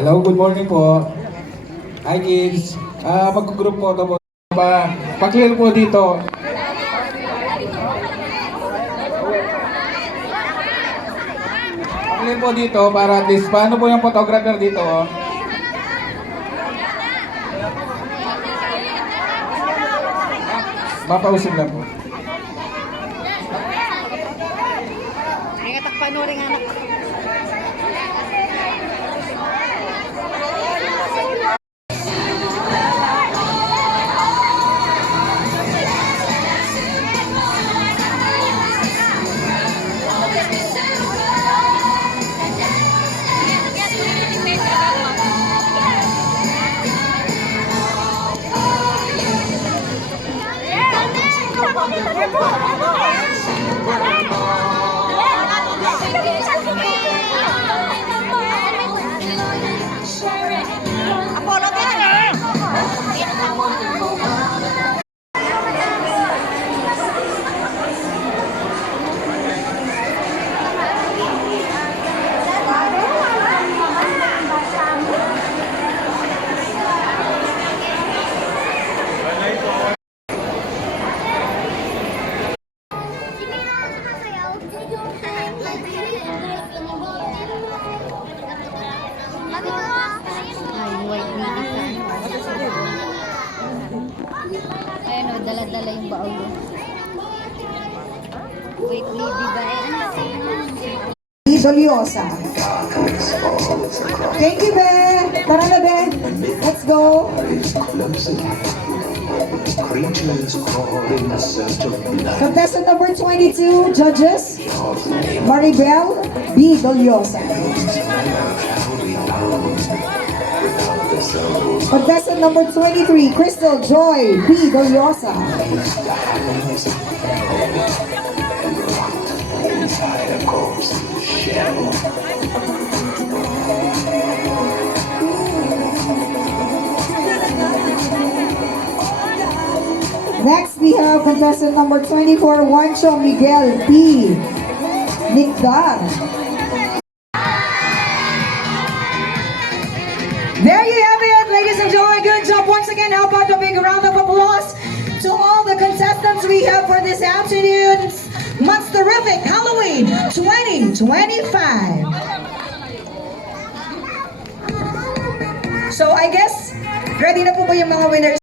Hello, good morning po. Hi kids. Mag-group photo po. Pa-clear po dito. Pa-clear po dito para at least paano po yung photographer dito. Mapausog lang po. Ay, katakpan mo rin anak. Ayan o, dala-dala yung baon mo. Wait, Libby ba? Ano kasi yun? Doliosa. Thank you, Ben. Tara na, Ben. Let's go. Contestant number 22, judges. Maribel B. Doliosa. Contestant number 23, Crystal Joy B. Doliosa. Next, we have contestant number 24, Juancho Miguel P. Nikdar. There you have it, ladies and gentlemen. Good job once again. How about a big round of applause to all the contestants we have for this afternoon's Monster-ific Halloween 2025. So I guess, ready na po ba yung mga winners?